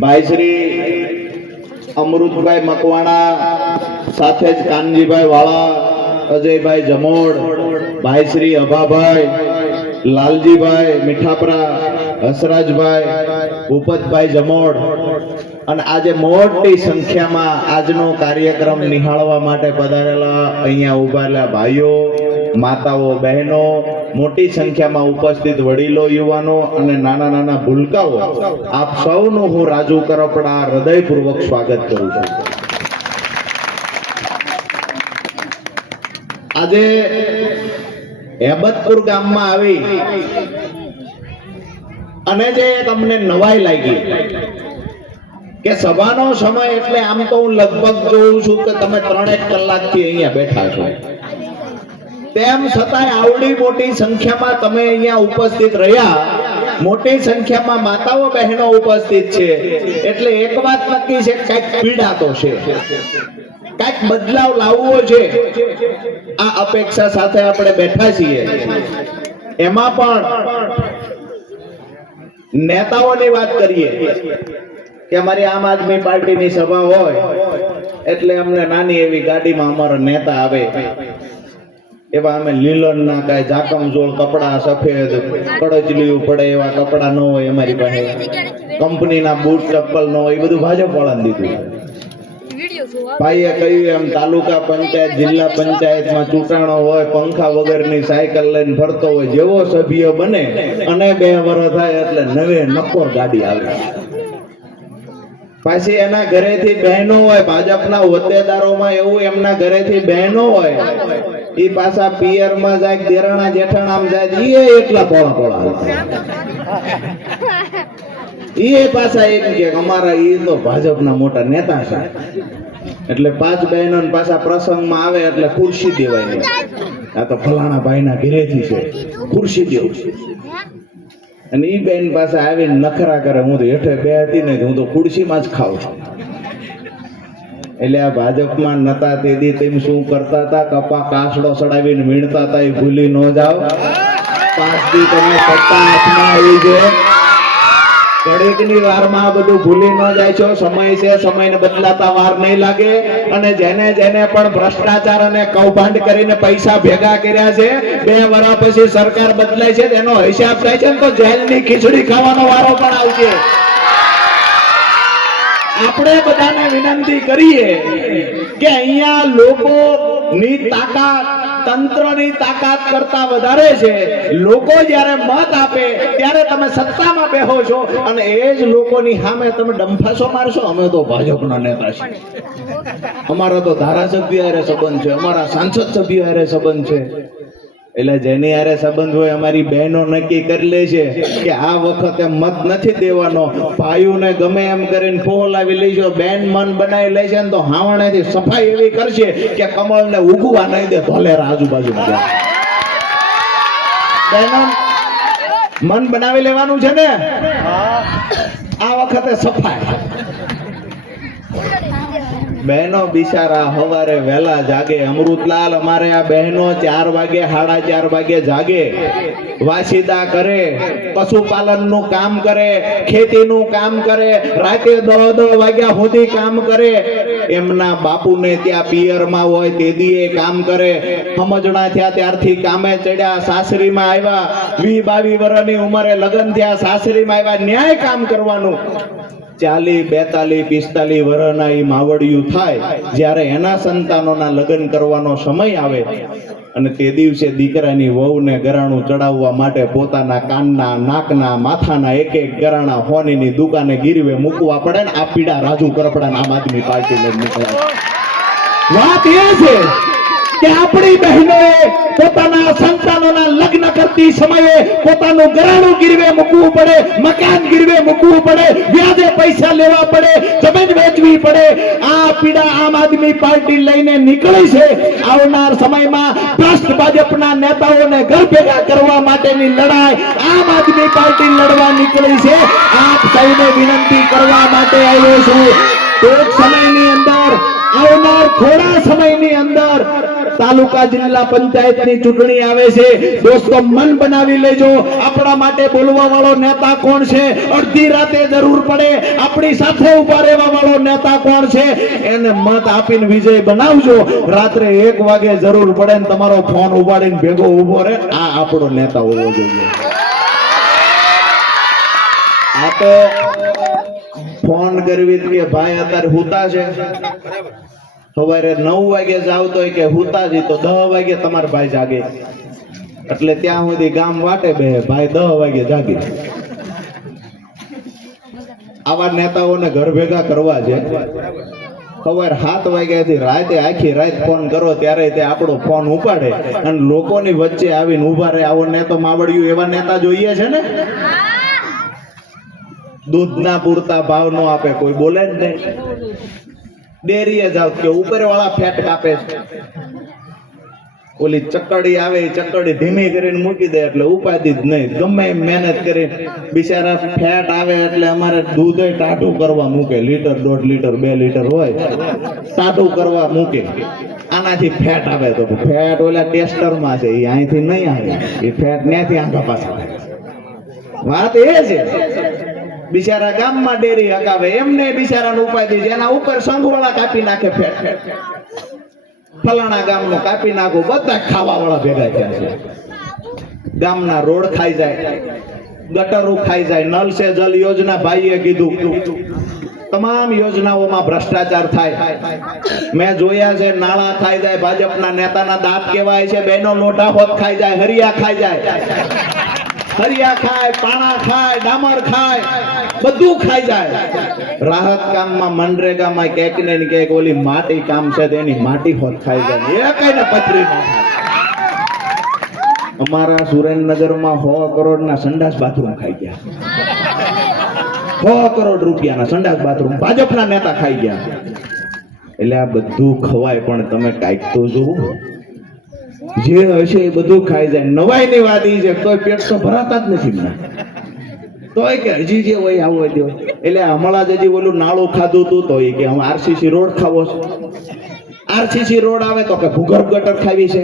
ભાઈ શ્રી અમૃતભાઈ મકવાણા, સાથે જ કાનજીભાઈ વાળા, અજયભાઈ જમોડ ભાઈ શ્રી અભાભાઈ, લાલજીભાઈ મીઠાપરા, હસરાજભાઈ, ભૂપતભાઈ જમોડ. અને આજે મોટી સંખ્યામાં આજનો કાર્યક્રમ નિહાળવા માટે પધારેલા અહીંયા ઉભારેલા ભાઈઓ, માતાઓ, બહેનો મોટી સંખ્યામાં ઉપસ્થિત વડીલો, યુવાનો અને નાના નાના ભૂલકાઓ, આપ સૌનું હું રાજુ કરપડા હૃદયપૂર્વક સ્વાગત કરું છું. આજે હેબતપુર ગામમાં આવી અને જે તમને નવાઈ લાગી કે સભાનો સમય એટલે આમ તો હું લગભગ જોઉં છું કે તમે ત્રણેક કલાકથી અહીંયા બેઠા છો. તેમ છતાંય આવડી મોટી સંખ્યામાં તમે અહીંયા ઉપસ્થિત રહ્યા. મોટી સંખ્યામાં માતાઓ બહેનો ઉપસ્થિત છે. એટલે એક વાત નક્કી છે, કંઈક પીડા તો છે. કંઈક બદલાવ લાવવો છે. આ અપેક્ષા સાથે આપણે બેઠા છીએ. એમાં પણ નેતાઓની વાત કરીએ. કે અમારી આમ આદમી પાર્ટીની સભા હોય, એટલે અમને નાની એવી ગાડીમાં અમારો નેતા આવે. એવા અમે લીલન ના કાંઈ જાકમ જોડ કપડા સફેદ કડચલીયું પડે એવા કપડા ન હોય અમારી પાસે. કંપનીના બૂટ ચપ્પલ ન હોય એ બધું ભાજપ વાળાને દીધું ભાઈએ કહ્યું એમ તાલુકા પંચાયત જિલ્લા પંચાયતમાં ચૂંટણો હોય પંખા વગરની સાયકલ લઈને ફરતો હોય જેવો સભ્ય બને અને બે વર્ષ થાય એટલે નવે નક્કોર ગાડી આવે. પાછી એના ઘરેથી બહેનો હોય ભાજપના હોદ્દેદારોમાં એવું એમના ઘરેથી બહેનો હોય ઈ પાછા પિયરમાં જાય દેરાણા જેઠાણામ જાય, ઈ એટલા પોળા પોળા ઈ પાછા એમ કે અમારા ઈ તો ભાજપના મોટા નેતા છે. એટલે પાંચ બહેનો પાછા પ્રસંગમાં આવે એટલે ખુરશી દેવાય ને આ તો ફલાણા ભાઈના ઘરેથી છે. ખુરશી દેવું અને ઈ બેન પાસે આવીને નખરા કરે, હું તો હેઠે બે હતી ને હું તો ખુરશીમાં જ ખાઉં છું. એટલે આ ભાજપમાં નતા તેદી તેમ શું કરતા હતા? કપા કાસડો સડાવીને વીણતા હતા, એ ભૂલી ન જાઓ. પાંચ દી તમે સત્તા હાથમાં આવી છે ઘડીકની વારમાં બધું ભૂલી ન જાય છો. સમય છે, સમયને બદલાતા વાર નહીં લાગે. અને જેને જેને પણ ભ્રષ્ટાચાર અને કૌભાંડ કરીને પૈસા ભેગા કર્યા છે, બે વર્ષ પછી સરકાર બદલાય છે, તેનો હિસાબ થાય છે ને તો જેલની ખીચડી ખાવાનો વારો પણ આવશે. આપણે બધાને વિનંતી કરીએ કે અહીંયા લોકોની તાકાત, તંત્રની તાકાત કરતા વધારે છે. લોકો જ્યારે મત આપે, ત્યારે તમે સત્તામાં બેહો છો અને એ જ લોકોની સામે તમે ડંફાસો મારશો, અમે તો ભાજપના નેતા છીએ. અમારા તો ધારાસભ્ય હારે સંબંધ છે, અમારા સાંસદ સભ્ય હારે સંબંધ છે. એટલે જેની હારે સંબંધ હોય અમારી બહેનો નક્કી કરી લે છે કે આ વખતે મત નથી દેવાનો. ભાઈઓને ગમે એમ કરીને ફોલાવી લઈશો બેન મન બનાવી લે છે ને તો હાવણેથી સફાઈ એવી કરશે કે કમળને ઉગવા નહીં દે ધોલેરા આજુબાજુ બહેનો મન બનાવી લેવાનું છે ને? આ વખતે સફાઈ. બહેનો બિચારા હવારે વહેલા જાગે. અમૃતલાલ અમારે આ બહેનો ચાર વાગે, સાડા ચાર વાગે જાગે. વાસીદા કરે, પશુપાલનનું કામ કરે, ખેતીનું કામ કરે, રાતે દહ દહ વાગ્યા સુધી કામ કરે. એમના બાપુને ત્યાં પિયરમાં હોય તે દીએ કામ કરે. સમજણા થયા ત્યારથી કામે ચડ્યા, સાસરીમાં આવ્યા. વી બાવી વર્ષની ઉંમરે લગ્ન થયા, સાસરીમાં આવ્યા. ન્યાય કામ કરવાનું. ચાલી બેતાલી પિસ્તાલી વર્ષના એ માવડિયું થાય, જ્યારે એના સંતાનોના લગ્ન કરવાનો સમય આવે અને તે દિવસે દીકરાની વહુને ગરાણું ચડાવવા માટે પોતાના કાનના, નાકના, માથાના એક એક ગરાણા હોનીની દુકાને ગીરવે મૂકવા પડે ને આ પીડા રાજુ કરપડા આમ આદમી પાર્ટીને મોકલાય વાત એ છે કે આપણી બહેનોએ પોતાના સંતાનોના લગ્ન કરતી સમયે પોતાનું ગરાણું ગીરવે મૂકવું પડે, મકાન ગીરવે મૂકવું પડે, વ્યાજે પૈસા લેવા પડે, જમીન વેચવી પડે. આ પીડા આમ આદમી પાર્ટી લઈને નીકળી છે. આવનાર સમયમાં ભ્રષ્ટ ભાજપના નેતાઓને ઘર ભેગા કરવા માટેની લડાઈ આમ આદમી પાર્ટી લડવા નીકળી છે. આપ સૌને વિનંતી કરવા માટે આવ્યો છું. ટૂંક સમયની અંદર, આવનાર થોડા સમયની અંદર તાલુકા જિલ્લા પંચાયતની ચૂંટણી આવે છે. દોસ્તો, મન બનાવી લેજો. આપણા માટે બોલવા વાળો નેતા કોણ છે? અડધી રાતે જરૂર પડે. આપણી સાથે ઊભા રહેવા વાળો નેતા કોણ છે? એને મત આપીને વિજય બનાવજો. રાત્રે એક વાગે જરૂર પડે ને તમારો ફોન ઉપાડીને ભેગો ઊભો રહે. આ આપણો નેતા હોવો જોઈએ. આ તો ફોન કરવી કે ભાઈ, અત્યારે હુતા છે? સવારે નવ વાગે જાવ તો કે હુતા જી, તો દહ વાગે તમારા ભાઈ જાગે. એટલે ત્યાં સુધી ગામ વાટે બે, ભાઈ દહ વાગે જાગે. આવા નેતાઓને ઘર ભેગા કરવા છે. સવાર સાત વાગ્યાથી રાતે આખી રાત ફોન કરો, ત્યારે તે આપણો ફોન ઉપાડે. અને લોકોની વચ્ચે આવીને ઊભા રહે. આવો નેતો માવડિયું એવા નેતા જોઈએ છે ને? દૂધના પૂરતા ભાવ નો આપે, કોઈ બોલે જ નહીં. ડેરીએ જાવ કે ઉપર વાળા ફેટ કાપે છે. ઓલી ચકડી આવે, એ ચકડી ધીમી કરીને મૂકી દે એટલે ઉપાધિ જ નહીં. ગમે એમ મહેનત કરી, બિચારા ફેટ આવે એટલે અમારે દૂધ ટાટું કરવા મૂકે. લીટર, દોઢ લીટર, બે લીટર હોય ટાટું કરવા મૂકે. આનાથી ફેટ આવે તો ફેટ ઓલા ટેસ્ટરમાં છે, એ અહીંથી નહીં આવે. એ ફેટ ત્યાંથી આંખા પાછા વાત એ છે બિચારા ગામમાં ડેરી હકાવે એમને બિચારાનું ઉપાધિ છે એના ઉપર સંઘવાળા કાપી નાખે ફેટ ફેટ ફલાણા ગામનું કાપી નાખો. બધા ખાવા વાળા ભેગા થયા છે. ગામના રોડ ખાઈ જાય. ગટરો ખાઈ જાય. નલ સે જલ યોજના ભાઈએ કીધું. તમામ યોજનાઓમાં ભ્રષ્ટાચાર થાય. મેં જોયા છે નાણાં ખાઈ જાય, ભાજપના નેતાના દાંત કહેવાય છે બેનો મોઢા હોત ખાઈ જાય, હરિયા ખાઈ જાય. હરિયા ખાય, પાણા ખાય, ડામર ખાય, બધું ખાઈ જાય. રાહત કામમાં મનરેગામાં ક્યાંક ને ક્યાંક ઓલી માટી કામ છે તેની માટી હોત ખાઈ જાય. એ કઈ ને પથરી અમારા સુરેન્દ્રનગરમાં સો કરોડના સંડાસ બાથરૂમ ખાઈ ગયા. સો કરોડ રૂપિયાના સંડાસ બાથરૂમ ભાજપના નેતા ખાઈ ગયા. એટલે આ બધું ખવાય પણ તમે કાંઈક તો જુઓ. જે હશે એ બધું ખાઈ જાય. નવાઈની વાત છે, તોય પેટ તો ભરાતા જ નથી તોય કે હજી જે હોય આવો હોય એટલે હમણાં જ હજી ઓલું નાળું ખાધું તું, તો એ કે અમે આરસીસી રોડ ખાવો છે. આરસીસી રોડ આવે તો કે ભૂગર્ભ ગટર ખાવી છે.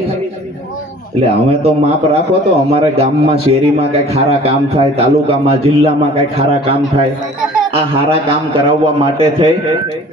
એટલે અમે તો માપ રાખો તો અમારે ગામમાં શેરીમાં કઈ ખારા કામ થાય, તાલુકામાં જિલ્લામાં કઈ ખારા કામ થાય. આ હારા કામ કરાવવા માટે થઈ.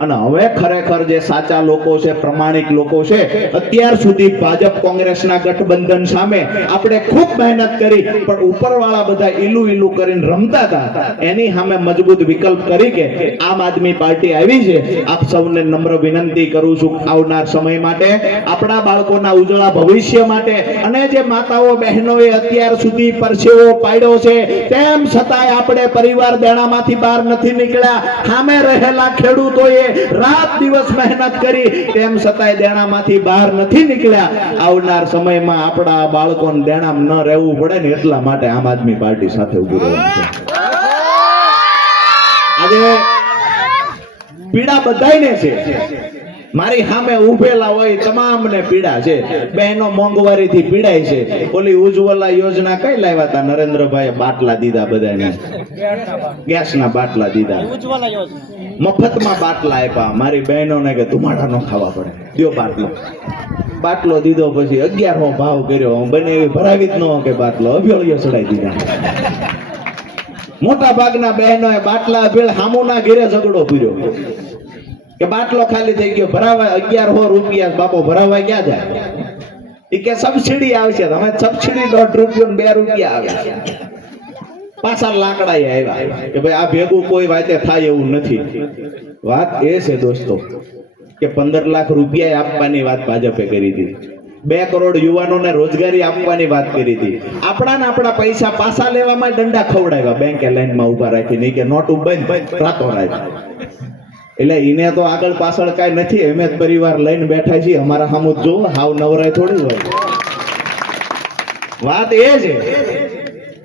અને હવે ખરેખર જે સાચા લોકો છે, પ્રમાણિક લોકો છે, અત્યાર સુધી ભાજપ કોંગ્રેસના ગઠબંધન સામે આપણે ખૂબ મહેનત કરી, પણ ઉપરવાળા બધા ઈલું ઈલું કરીને રમતા હતા. એની સામે મજબૂત વિકલ્પ કરી કે આમ આદમી પાર્ટી આવી છે. આપ સૌને નમ્ર વિનંતી કરું છું આવનાર સમય માટે, આપણા બાળકોના ઉજળા ભવિષ્ય માટે, અને જે માતાઓ બહેનોએ અત્યાર સુધી પરસેવો પાડ્યો છે, તેમ છતાંય આપણે પરિવાર દેણામાંથી બહાર નથી નીકળ્યા. સામે રહેલા ખેડૂતોએ રાત દિવસ મહેનત કરી, તેમ છતાંય દેણામાંથી બહાર નથી નીકળ્યા. આવનાર સમયમાં આપણા બાળકોને દેણામાં ન રહેવું પડે ને એટલા માટે આમ આદમી પાર્ટી સાથે ઉભું રહેવાનું છે. આજે પીડા બધાયને છે. મારી સામે ઉભેલા હોય તમામને પીડા છે. બહેનો મોંઘવારીથી પીડાય છે. ઓલી ઉજ્જવલા યોજના કઈ લાવ્યા હતા નરેન્દ્રભાઈ બાટલા દીધા બધાને. ગેસના બાટલા દીધા. મફતમાં બાટલા આપ્યા. મારી બહેનોને કે ધુમાડા ન ખાવા પડે. દ્યો બાટલો. બાટલો દીધો પછી અગિયારમો ભાવ કર્યો. હું બને એવી ભરાવી જ ન કે બાટલો. અભ્યોળિયો ચડાઈ દીધા. મોટા ભાગના બહેનોએ બાટલા અભેળ હામુના ઘેરે ઝઘડો પૂર્યો કે બાટલો ખાલી થઈ ગયો, ભરાવા અગિયાર રૂપિયા બાપો ભરાવા ક્યાં જાય? એ કે સબસિડી આવશે તમે સબસિડી દોઢ રૂપિયા બે રૂપિયા આવે. પાછા લાકડા આવ્યા કે ભાઈ આ ભેગું કોઈ વાતે થાય એવું નથી. વાત એ છે દોસ્તો કે પંદર લાખ રૂપિયા આપવાની વાત ભાજપે કરી હતી. બે કરોડ યુવાનોને રોજગારી આપવાની વાત કરી હતી. આપણા આપણા પૈસા પાછા લેવામાં દંડા ખવડાવ્યા. બેંકે લાઈનમાં ઊભા રાખી નહીં કે નોટું બંધ. રાતો રાત. એટલે એને તો આગળ પાછળ કાંઈ નથી, અમે જ પરિવાર લઈને બેઠા છીએ, અમારા સામુ જો હાવ નવરાય થોડી હોય. વાત એ છે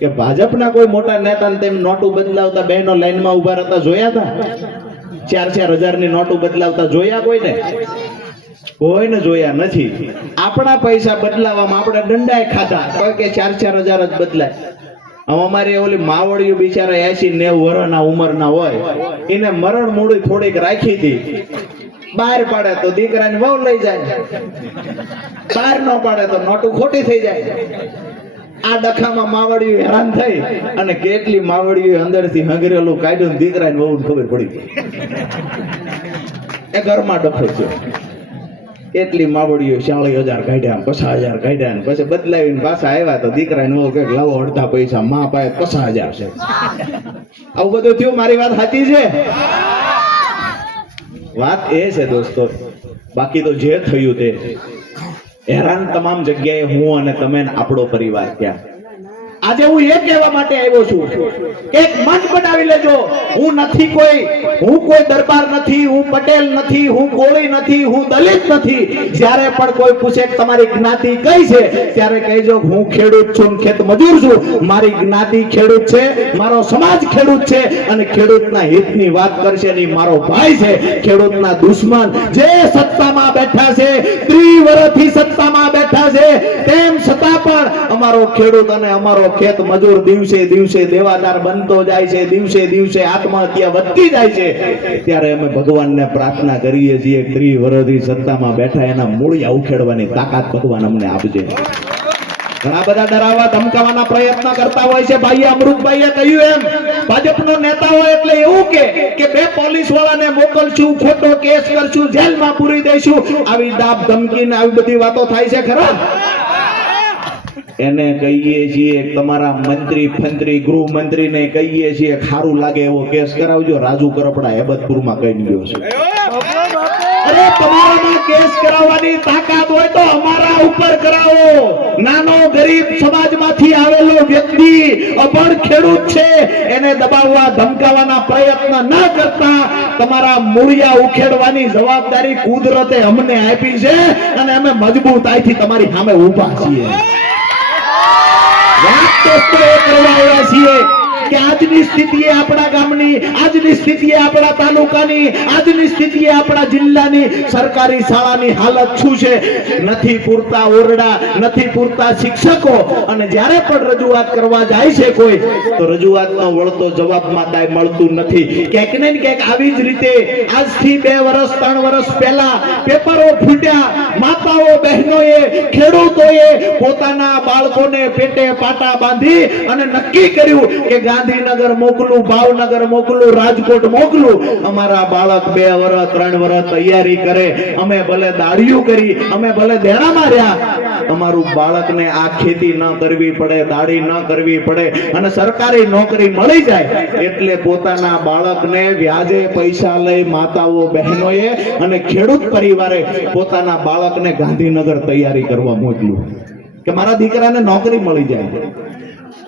કે ભાજપના કોઈ મોટા નેતાને તેમ નોટું બદલાવતા બહેનો લાઈનમાં ઊભા રહેતા જોયા હતા ચાર ચાર હજારની નોટું બદલાવતા જોયા કોઈને? કોઈને જોયા નથી. આપણા પૈસા બદલાવામાં આપણે દંડાય ખાધા. કોઈ કે ચાર ચાર હજાર જ બદલાય. અમારી ઓલી માવડિયું બિચારા એસી નેવ વર્ષના ઉંમરના હોય, એને મરણ મૂડી થોડીક રાખી હતી. બહાર પાડે તો દીકરાને બહુ લઈ જાય. બહાર ન પાડે તો નોટું ખોટી થઈ જાય. આ ડખામાં માવડિયું હેરાન થઈ અને કેટલી માવડિયું અંદરથી હંગરેલું કાઢ્યું દીકરાને બહુ ખબર પડી એ ઘરમાં ડખો છે એટલી માવડીઓ ચાલીસ હજાર કાઢ્યા પચાસ હજાર કાઢ્યા પછી બદલાવીને પાછા આવ્યા તો દીકરાને એવો કે લાવો અડધા પૈસા, મા પાસે પચાસ હજાર છે. આવું બધું થયું? મારી વાત સાચી છે? વાત એ છે દોસ્તો, બાકી તો જે થયું તે. હેરાન તમામ જગ્યાએ હું અને તમે આપણો પરિવાર ત્યાં. આજે હું એ કહેવા માટે આવ્યો છું એક મન બનાવી લેજો. હું નથી કોઈ, હું કોઈ દરબાર નથી, હું પટેલ નથી, હું કોળી નથી, હું દલિત નથી. જ્યારે પણ કોઈ પૂછે તમારી જ્ઞાતિ કઈ છે, ત્યારે કહેજો હું ખેડૂત છું ખેત મજૂર છું. મારી જ્ઞાતિ ખેડૂત છે, મારો સમાજ ખેડૂત છે અને ખેડૂતના હિતની વાત કરશે ની મારો ભાઈ છે. ખેડૂતના દુશ્મન જે સત્તામાં બેઠા છે ત્રિવરથી સત્તામાં બેઠા છે. તેમ છતાં પણ અમારો ખેડૂત અને અમારો ખેત મજૂર દિવસે દિવસે દેવાદાર બનતો જાય છે, દિવસે દિવસે આત્મહત્યા વધતી જાય છે. ત્યારે અમે ભગવાનને પ્રાર્થના કરીએ છીએ, ત્રિવરોધી સત્તામાં બેઠા એના મૂળિયા ઉખેડવાની તાકાત ભગવાન અમને આપજે. ઘણા બધા ડરાવવા, ધમકાવવાના પ્રયત્ન કરતા હોય છે. ભાઈ અમૃતભાઈએ કહ્યું એમ, ભાજપનો નેતા હોય એટલે એવું કે બે પોલીસ વાળાને મોકલશું, ખોટો કેસ કરશું, જેલમાં પૂરી દઈશું. આવી ડાબ ધમકી ને આવી બધી વાતો થાય છે ખરા? એને કહીએ છીએ, તમારા મંત્રી ફંત્રી, ગૃહમંત્રીને કહીએ છીએ સારું લાગે એવો કેસ કરાવજો. રાજુ કરપડા હેબતપુરમાં કહી ગયો છે. પ્રયત્ન ન કરતા તમારા મૂળિયા ઉખેડવાની જવાબદારી કુદરતે અમને આપી છે અને અમે મજબૂતાઈથી તમારી સામે ઊભા છીએ. કરવા છીએ. કે આજની સ્થિતિ એ આપણા ગામની, આજની સ્થિતિ એ આપણા તાલુકાની, આજની સ્થિતિ એ આપણા જિલ્લાની. સરકારી શાળાની હાલત શું છે? નથી પૂરતા ઓરડા, નથી પૂરતા શિક્ષકો. અને જ્યારે પણ રજૂઆત કરવા જાય છે કોઈ, તો રજૂઆતનો વળતો જવાબ માતાએ મળતું નથી. ક્યાંક ને ક્યાંક આવી જ રીતે આજથી બે વર્ષ ત્રણ વર્ષ પહેલા પેપરો ફૂટ્યા, માતાઓ, બહેનોએ, ખેડૂતોએ પોતાના બાળકોને પેટે પાટા બાંધી અને નક્કી કર્યું કે ગાંધીનગર મોકલું, ભાવનગર મોકલું, રાજકોટ મોકલું. અમારા બાળક બે વર્ષ ત્રણ વર્ષ તૈયારી કરે. અમે ભલે દાડિયું કરી, અમે ભલે દેણા માર્યા. અમારું બાળકને આ ખેતી ન કરવી પડે દાડી ન કરવી પડે અને સરકારી નોકરી મળી જાય એટલે પોતાના બાળકને વ્યાજે પૈસા લઈ માતાઓ, બહેનોએ અને ખેડૂત પરિવારે પોતાના બાળકને ગાંધીનગર તૈયારી કરવા મોકલ્યું કે મારા દીકરાને નોકરી મળી જાય.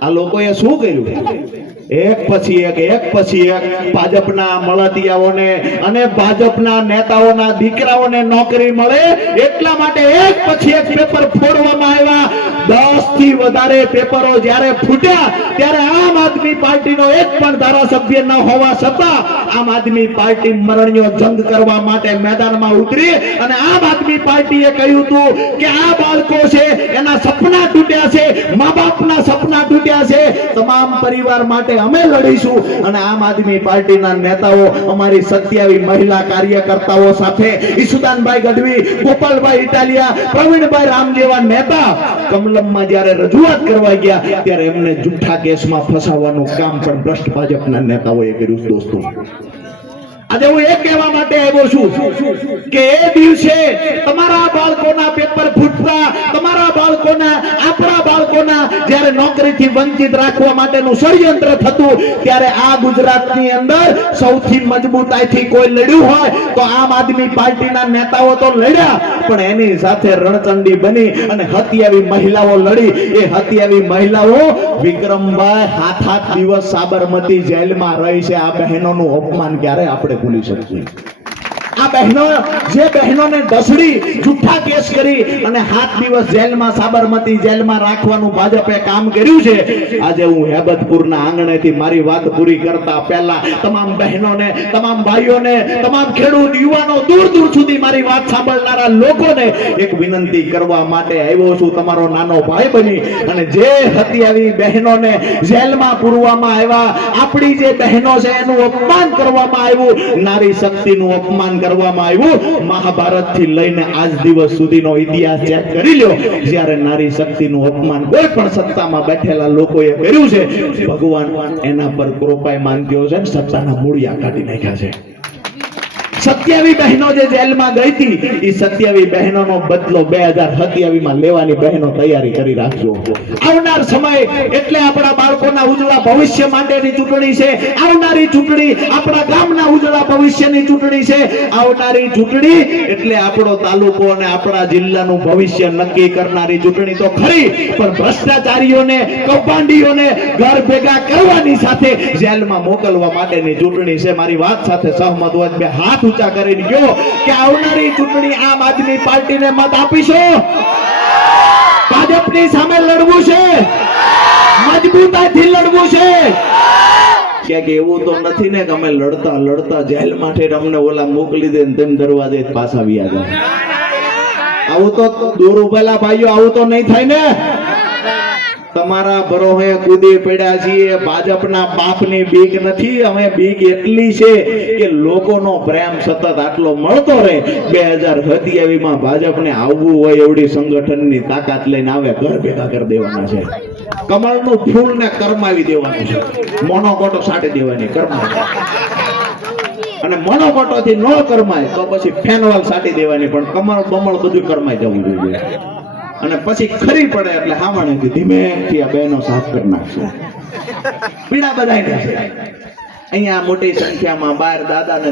આ લોકોએ શું કર્યું? એક પછી એક એક પછી એક ભાજપના મળતિયાઓને અને ભાજપના નેતાઓના દીકરાઓને નોકરી મળે એટલા માટે એક પછી એક પેપર ફોડવામાં આવ્યા. દસથી વધારે પેપરો જ્યારે ફૂટ્યા ત્યારે આમ આદમી પાર્ટીનો એક પણ ધારાસભ્ય ન હોવા છતાં આમ આદમી પાર્ટી મરણીયો જંગ કરવા માટે મેદાનમાં ઉતરી અને આમ આદમી પાર્ટીએ કહ્યું હતું કે આ બાળકો છે, એના સપના તૂટ્યા છે, મા બાપના સપના તૂટ્યા છે. તમામ પરિવાર માટે અમે લડીશું. અને આમ આદમી પાર્ટીના નેતાઓ, અમારી સત્યાવી મહિલા કાર્યકર્તાઓ સાથે ઈસુદાનભાઈ ગઢવી, ગોપાલભાઈ ઇટાલિયા, પ્રવીણભાઈ રામ જેવા નેતા કમલમમાં જ્યારે રજૂઆત કરવા ગયા, ત્યારે એમને જુઠ્ઠા કેસમાં ફસાવવાનું કામ પણ ભ્રષ્ટ ભાજપના નેતાઓએ કર્યું દોસ્તો. આજે હું એ કહેવા માટે આવ્યો છું કે એ દિવસે તમારા બાળકોના પેપર ફૂટતા, તમારા બાળકોના, આપણા બાળકોના જ્યારે નોકરીથી વંચિત રાખવા માટેનું ષડયંત્ર થતું, ત્યારે આ ગુજરાતની અંદર સૌથી મજબૂતાઈથી કોઈ લડ્યું હોય તો આમ આદમી પાર્ટીના નેતાઓ તો લડ્યા, પણ એની સાથે રણચંડી બની અને હત્યાવી મહિલાઓ લડી. એ હત્યાવી મહિલાઓ વિક્રમભાઈ હાથ હાથ દિવસ સાબરમતી જેલમાં રહી છે. આ બહેનોનું અપમાન ક્યારે આપણે ભૂલી શકીએ આ બહેનો, જે બહેનોને ડસડી જુઠ્ઠા કેસ કરી અને સાત દિવસ જેલમાં, સાબરમતી જેલમાં રાખવાનું ભાજપે કામ કર્યું છે, આજે હું હેબતપુરના આંગણેથી મારી વાત પૂરી કરતા પહેલા તમામ બહેનોને, તમામ ભાઈઓને, તમામ ખેડૂત યુવાનો દૂર દૂર સુધી મારી વાત સાંભળનારા લોકોને એક વિનંતી કરવા માટે આવ્યો છું. તમારો નાનો ભાઈ બની અને જે હતી આવી બહેનોને જેલમાં પૂરવામાં આવ્યા, આપણી જે બહેનો છે, એનું અપમાન કરવામાં આવ્યું. નારી શક્તિનું અપમાન કરવામાં આવ્યું. મહાભારતથી લઈને આજ દિવસ સુધીનો ઇતિહાસ ચેક કરી લ્યો. જ્યારે નારી શક્તિનું અપમાન કોઈ પણ સત્તામાં બેઠેલા લોકોએ કર્યું છે, ભગવાન એના પર કૃપાય ગયો છે સત્તાના મૂળિયા કાઢી નાખ્યા છે. સત્યાવી બહેનો જે જેલમાં ગઈ હતી એ સત્યાવી બહેનોનો બદલો બે હજાર સત્યાવી માં લેવાની બહેનો તૈયારી કરી રાખજો. આવનાર સમય એટલે આપણા બાળકોના ઉજળા ભવિષ્ય માટેની ચૂંટણી છે. આવનારી ચૂંટણી આપણા ગામના ઉજળા ભવિષ્યની ચૂંટણી છે. આવનારી ચૂંટણી એટલે આપણો તાલુકો અને આપણા જિલ્લાનું ભવિષ્ય નક્કી કરનારી ચૂંટણી તો ખરી, પણ ભ્રષ્ટાચારીઓને, કૌભાંડીઓને ઘર ભેગા કરવાની સાથે જેલમાં મોકલવા માટેની ચૂંટણી છે. મારી વાત સાથે સહમત હોય હાથ ઊંચા કરીને ગયો કે આવનારી ચૂંટણી આમ આદમી પાર્ટીને મત આપીશો. ભાજપની સામે લડવું છે. મજબૂતાઈથી લડવું છે. ક્યાંક એવું તો નથી ને કે અમે લડતા લડતા જેલ માટે અમને ઓલા મોકલી દે તેમ દરવાજે પાછા વ્યા આવું તો દૂર ઉભેલા ભાઈઓ, આવું તો નહીં થાય ને. તમારા ભરોહે કૂદી પડ્યા છીએ. ભાજપના બાપની બીક નથી. અમે બીક એટલી છે કે લોકોનો પ્રેમ સતત આટલો મળતો રહે. બે હજાર સત્યાવીસમાં ભાજપને આવવું હોય એવડી સંગઠનની તાકાત લઈને આવે, ઘર ભેગા કરી દેવાના છે. કમળનું ફૂલ ને કરમાવી દેવાનું છે. મોનોકોટો સાટી દેવાની, કરમાવી. અને મોનોકોટો થી ન કરમાય તો પછી ફેનવાલ સાટી દેવાની, પણ કમળ બમળ બધું કરમાઈ જવું જોઈએ. અને પછી ખરી પડે એટલે હાવણેથી ધીમેથી આ બહેનો સાફ કરી નાખશે. પીડા બધાય છે અહીંયા મોટી સંખ્યામાં બાર દાદા ને